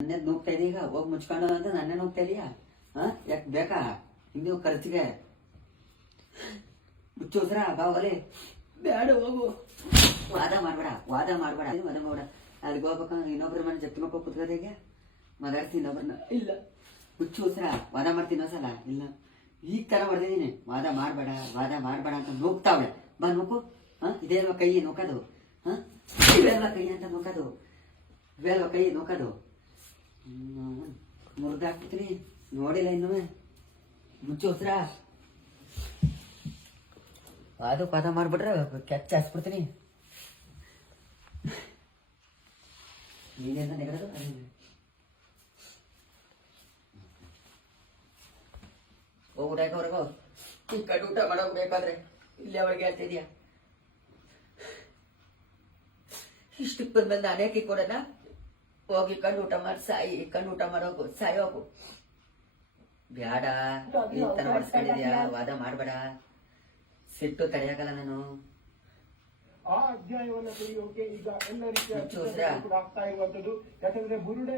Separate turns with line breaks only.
ನನ್ನೇ ನೋಗ್ತಾ ಇದೀಗ ಈಗ ಹೋಗಿ ಮುಚ್ಕೊಂಡು ಅಂತ ನನ್ನೇ ನೋಗ್ತಾ ಇದೀಯಾ? ಹಾ? ಯಾಕೆ ಬೇಕಾ? ಇನ್ನೂ ಖರ್ಚಿಗೆ ಮುಚ್ಚೋಸ್ರ ಬಾವಲೆ ಬೇಡ ಹೋಗು. ವಾದ ಮಾಡ್ಬೇಡ ವಾದ ಮಾಡ್ಬೇಡ. ಅದು ವಾದ ಮಾಡ್ಬೇಡ? ಅಲ್ಲಿಗೆ ಹೋಗ್ಬೇಕ, ಇನ್ನೊಬ್ರ ಮನೆ ಜಪ್ತಿ ಮಕ್ಕಳು ಕುತ್ಕೋದೇಗೆ ಮಾತಾಡ್ತೀನಿ ಇನ್ನೊಬ್ರನ್ನ. ಇಲ್ಲ. ಮುಚ್ಚೋಸ್ರ, ವಾದ ಮಾಡ್ತೀನಿ ಸಲ ಇಲ್ಲ. ಈಗ ತರ ಮಾಡ್ತಿದ್ದೀನಿ. ವಾದ ಮಾಡ್ಬೇಡ ವಾದ ಮಾಡ್ಬೇಡ ಅಂತ ನೋಗ್ತಾವಳೆ. ಬಾ ನೋಕು. ಹಾ? ಇದೇ ಅಲ್ವಾ ಕೈ, ನೋಕೋದು. ಹಾ? ಇವೆಲ್ಲ ಕೈ ಅಂತ ನೋಕೋದು. ಇವೆಲ್ಲ ಕೈ, ನೋಕೋದು. ಮುರಿದಾಕ್ಬಿಡ್ತೀನಿ ನೋಡಿಲ್ಲ ಇನ್ನೂ ಮುಚ್ಚೋಸ್ರ ಅದು ಪದ ಮಾಡ್ಬಿಟ್ರೆ ಕೆಚ್ಚ ಹಚ್ಬಿಡ್ತೀನಿ. ನೀನೇನ ನೆಗಡದು ಹೋಗ್ಬಿಟ್ಟಾಕ ಈ ಕಡೆ ಊಟ ಮಾಡೋಕೆ ಬೇಕಾದ್ರೆ ಇಲ್ಲಿ ಅವಳಿಗೆ ಹೇಳ್ತಿದ್ಯಾ? ಇಷ್ಟಕ್ಕೆ ಬಂದ ನಾನೇ ಕಿ ಕೊಡೋಣ ಹೋಗಿ ಕಣ್ಣು ಊಟ ಮಾಡಿ ಸಾಯಿ ಕಣ್ಣು ಊಟ ಮಾಡೋಗು ಸಾಯೋಗು. ಬ್ಯಾಡ ಈ ತರ ಮಾಡಿಸ್ಕೊಂಡಿದ್ಯಾ ವಾದ ಮಾಡಬೇಡ. ಸಿಟ್ಟು ತಡೆಯಾಗಲ್ಲ ನಾನು.
ಆ ಅಧ್ಯಾಯವನ್ನ ತಿಳಿಯೋಕೆ ಈಗ ಎಲ್ಲ ರೀತಿಯ ಆಗ್ತಾ ಇರುವಂತದ್ದು ಯಾಕಂದ್ರೆ ಬುರುಡೆ